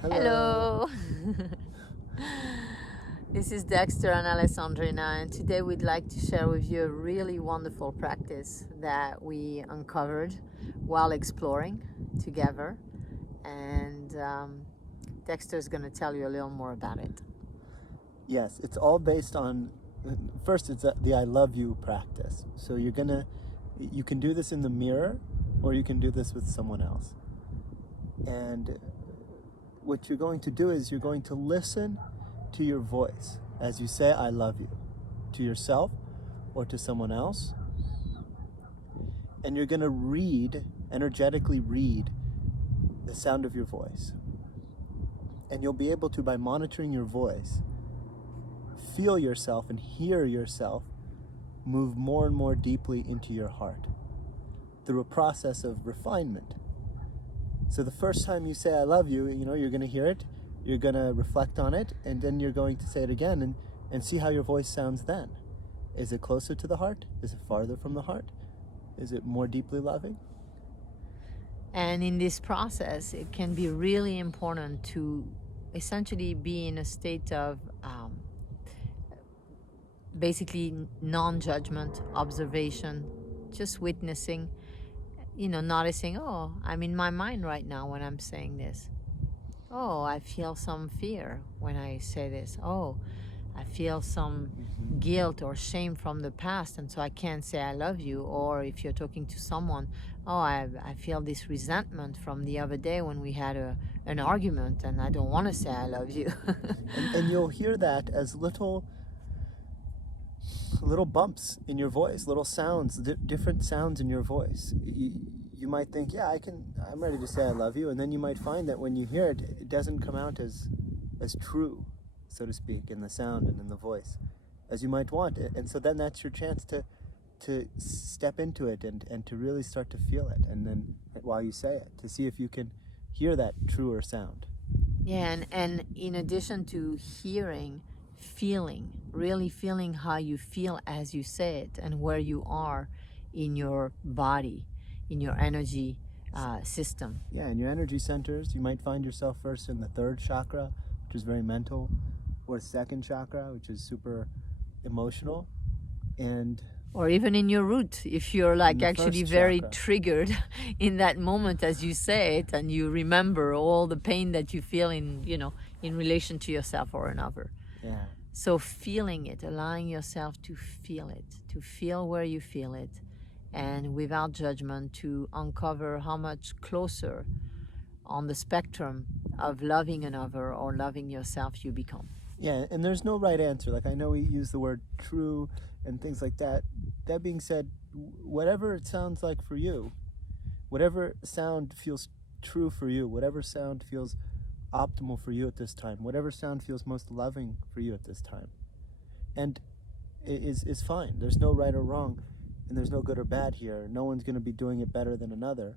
Hello. This is Dexter and Alessandrina, and today we'd like to share with you a really wonderful practice that we uncovered while exploring together. And Dexter's going to tell you a little more about it. Yes, it's all based on, first it's the I love you practice. So you can do this in the mirror or you can do this with someone else. And what you're going to do is you're going to listen to your voice as you say I love you to yourself or to someone else. And you're going to energetically read the sound of your voice. And you'll be able to, by monitoring your voice, feel yourself and hear yourself move more and more deeply into your heart through a process of refinement. So the first time you say I love you, you're going to hear it, you're going to reflect on it, and then you're going to say it again and see how your voice sounds then. Is it closer to the heart? Is it farther from the heart? Is it more deeply loving? And in this process, it can be really important to essentially be in a state of basically non-judgment, observation, just witnessing, noticing, oh, I'm in my mind right now when I'm saying this. Oh, I feel some fear when I say this. Oh, I feel some guilt or shame from the past, and so I can't say I love you. Or if you're talking to someone, oh, I feel this resentment from the other day when we had an argument, and I don't want to say I love you. and you'll hear that as little bumps in your voice, little sounds, different sounds in your voice. You might think, yeah, I'm ready to say I love you, and then you might find that when you hear it, it doesn't come out as true, so to speak, in the sound and in the voice as you might want. And so then that's your chance to step into it and to really start to feel it, and then while you say it, to see if you can hear that truer sound. Yeah, and in addition to hearing, really feeling how you feel as you say it and where you are in your body, in your energy system. Yeah, in your energy centers, you might find yourself first in the third chakra, which is very mental, or second chakra, which is super emotional, or even in your root, if you're like actually very triggered in that moment as you say it, and you remember all the pain that you feel in relation to yourself or another. Yeah. So feeling it, allowing yourself to feel where you feel it, and without judgment to uncover how much closer on the spectrum of loving another or loving yourself you become. Yeah, and there's no right answer. Like, I know we use the word true and things like that. That being said, whatever it sounds like for you, whatever sound feels true for you, whatever sound feels optimal for you at this time, whatever sound feels most loving for you at this time, and is fine. There's no right or wrong, and there's no good or bad here. No one's going to be doing it better than another,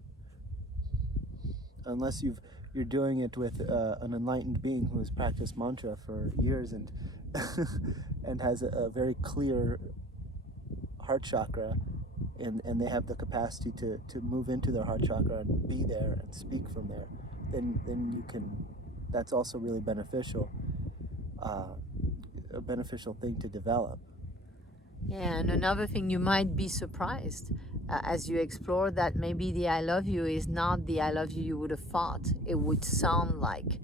unless you're doing it with an enlightened being who has practiced mantra for years and and has a very clear heart chakra, and they have the capacity to move into their heart chakra and be there and speak from there. Then you can. That's also really beneficial. A beneficial thing to develop. Yeah, and another thing, you might be surprised as you explore that maybe the I love you is not the I love you would have thought. It would sound like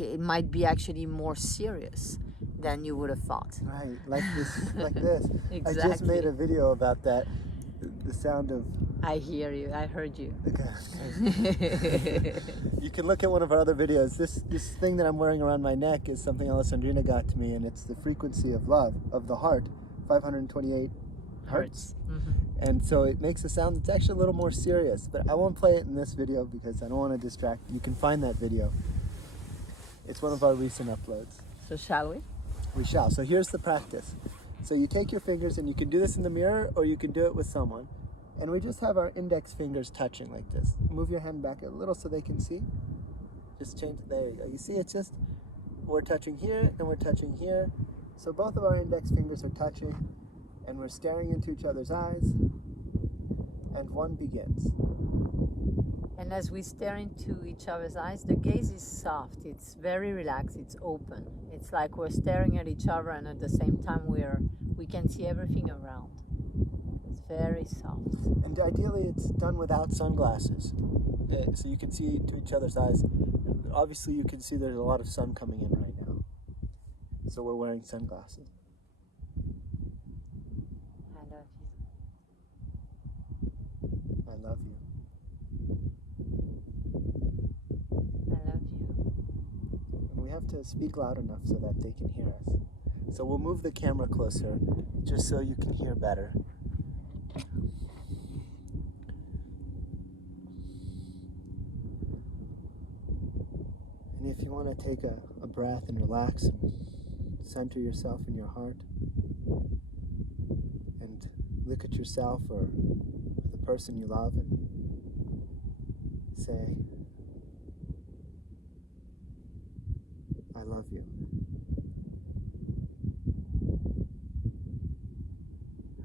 it might be actually more serious than you would have thought. Right, like this. Exactly. I just made a video about that. The sound of... I hear you. I heard you. Okay. You can look at one of our other videos. This thing that I'm wearing around my neck is something Alessandrina got to me, and it's the frequency of love, of the heart, 528 hertz. Mm-hmm. And so it makes a sound that's actually a little more serious, but I won't play it in this video because I don't want to distract. You can find that video. It's one of our recent uploads. So shall we? We shall. So here's the practice. So you take your fingers, and you can do this in the mirror or you can do it with someone. And we just have our index fingers touching like this. Move your hand back a little so they can see. Just change it. There you go. You see, it's just, we're touching here and we're touching here. So both of our index fingers are touching, and we're staring into each other's eyes. And one begins. And as we stare into each other's eyes, the gaze is soft, it's very relaxed, it's open. It's like we're staring at each other, and at the same time we can see everything around. It's very soft. And ideally it's done without sunglasses. So you can see to each other's eyes. Obviously you can see there's a lot of sun coming in right now. So we're wearing sunglasses. I love you. I love you. I love you. And we have to speak loud enough so that they can hear us. So we'll move the camera closer just so you can hear better. And if you want to take a breath and relax and center yourself in your heart and look at yourself or the person you love and say, I love you.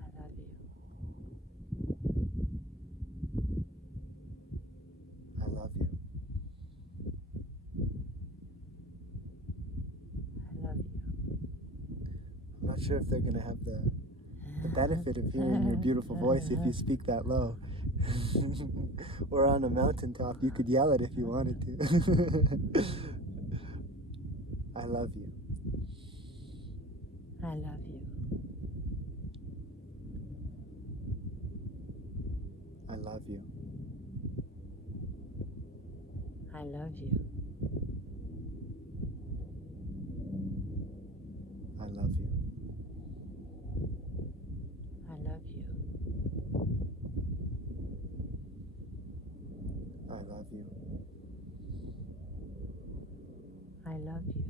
I love you. I love you. I love you. I'm not sure if they're going to have the benefit of hearing your beautiful voice if you speak that low. Or on a mountaintop, you could yell it if you wanted to. I love you. I love you. I love you. I love you. I love you. I love you. I love you. I love you.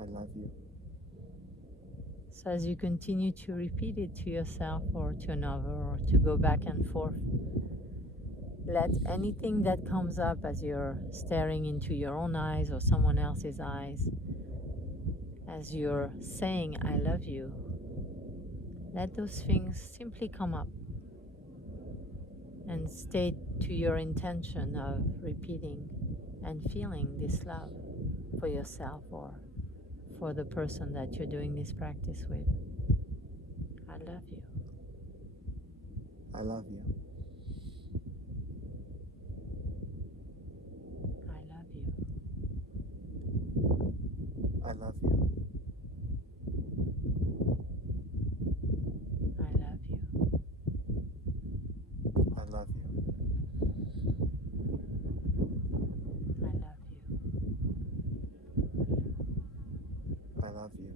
I love you. So as you continue to repeat it to yourself or to another or to go back and forth, let anything that comes up as you're staring into your own eyes or someone else's eyes, as you're saying, I love you, let those things simply come up and state to your intention of repeating and feeling this love for yourself or for the person that you're doing this practice with. I love you. I love you. I love you. I love you. I love you. I love you.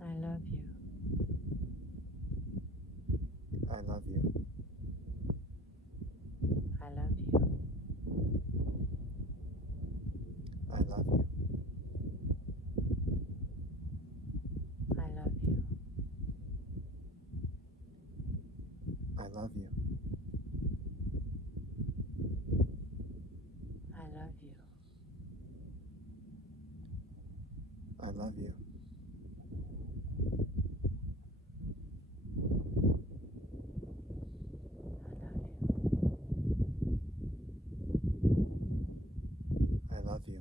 I love you. I love you. I love you. I love you. I love you. I love you. I love you. I love you. I love you. I love you. I love you.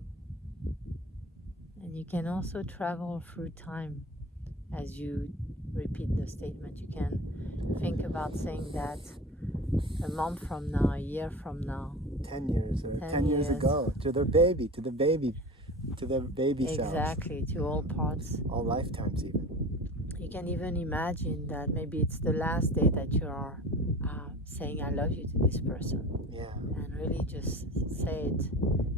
And you can also travel through time as you repeat the statement. You can think about saying that a month from now, a year from now. 10 years or 10 years years. ago, to the baby cells. Exactly, to all parts. All lifetimes even. You can even imagine that maybe it's the last day that you are saying I love you to this person. Yeah. And really just say it,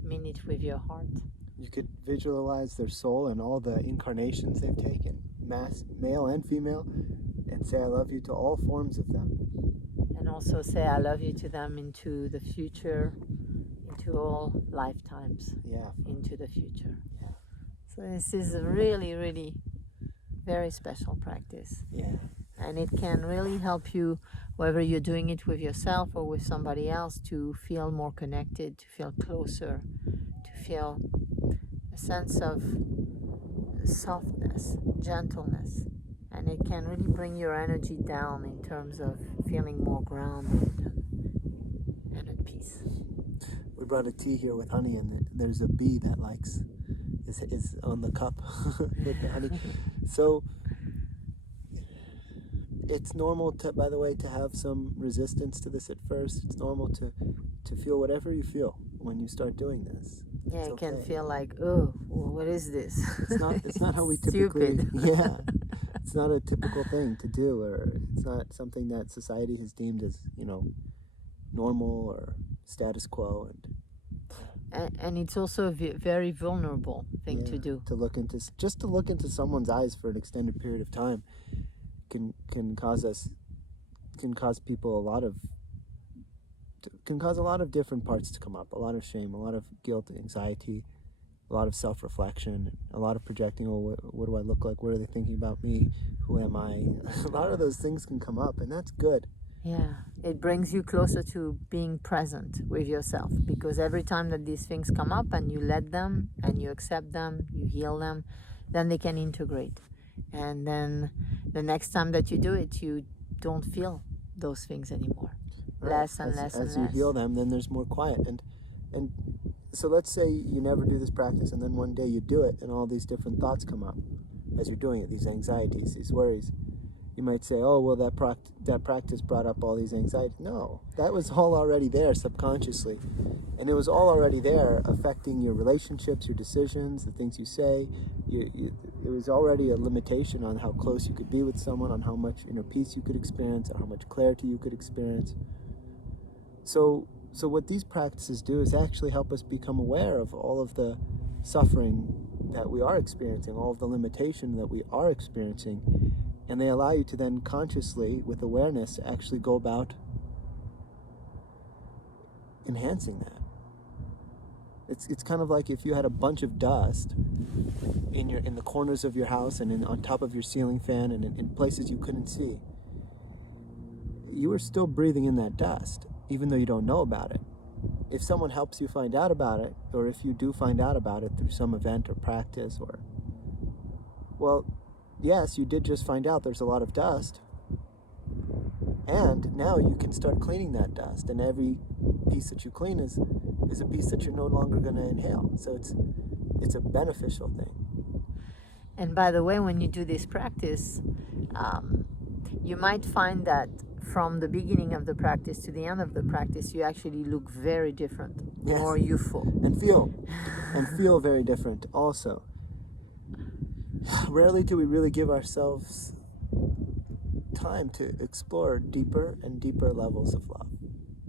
mean it with your heart. You could visualize their soul and all the incarnations they've taken, male and female, and say I love you to all forms of them. And also say I love you to them into the future, into all lifetimes, Yeah. into the future. Yeah. So this is a really, really very special practice. Yeah. And it can really help you, whether you're doing it with yourself or with somebody else, to feel more connected, to feel closer, to feel a sense of softness, gentleness, And it can really bring your energy down in terms of feeling more grounded and at peace. We brought a tea here with honey, and there's a bee that is on the cup with the honey. So it's normal to, by the way, to have some resistance to this at first. It's normal to feel whatever you feel when you start doing this. Yeah, It's it okay. can feel like, oh, what is this? It's not how we typically. Stupid. Yeah, it's not a typical thing to do, or it's not something that society has deemed as normal or status quo. And it's also a very vulnerable thing to do. To look into someone's eyes for an extended period of time can cause people can cause a lot of different parts to come up. A lot of shame, a lot of guilt, anxiety, a lot of self-reflection, a lot of projecting. Oh, what do I look like? What are they thinking about me? Who am I? A lot of those things can come up, and that's good. Yeah, it brings you closer to being present with yourself, because every time that these things come up and you let them and you accept them, you heal them, then they can integrate. And then the next time that you do it, you don't feel those things anymore. Right. Less and less and less. As less. you heal them, then there's more quiet. And so let's say you never do this practice, and then one day you do it, and all these different thoughts come up as you're doing it, these anxieties, these worries. You might say, oh, well, that practice brought up all these anxieties. No, that was all already there subconsciously. And it was all already there affecting your relationships, your decisions, the things you say. It was already a limitation on how close you could be with someone, on how much inner peace you could experience, or how much clarity you could experience. So what these practices do is actually help us become aware of all of the suffering that we are experiencing, all of the limitation that we are experiencing. And they allow you to then consciously, with awareness, actually go about enhancing that. It's kind of like if you had a bunch of dust in the corners of your house and on top of your ceiling fan and in places you couldn't see. You are still breathing in that dust, even though you don't know about it. If someone helps you find out about it, or if you do find out about it through some event or practice, well, yes, you did just find out there's a lot of dust, and now you can start cleaning that dust, and every piece that you clean is a piece that you're no longer going to inhale. So it's a beneficial thing. And by the way, when you do this practice, you might find that from the beginning of the practice to the end of the practice, you actually look very different, Yes. more youthful. And feel very different also. Rarely do we really give ourselves time to explore deeper and deeper levels of love,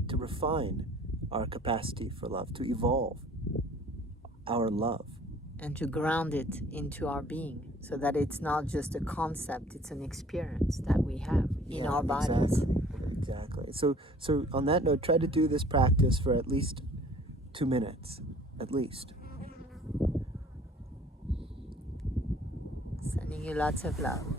to refine our capacity for love, to evolve our love. And to ground it into our being, so that it's not just a concept, it's an experience that we have in our bodies. Exactly. So on that note, try to do this practice for at least 2 minutes, at least. Sending you lots of love.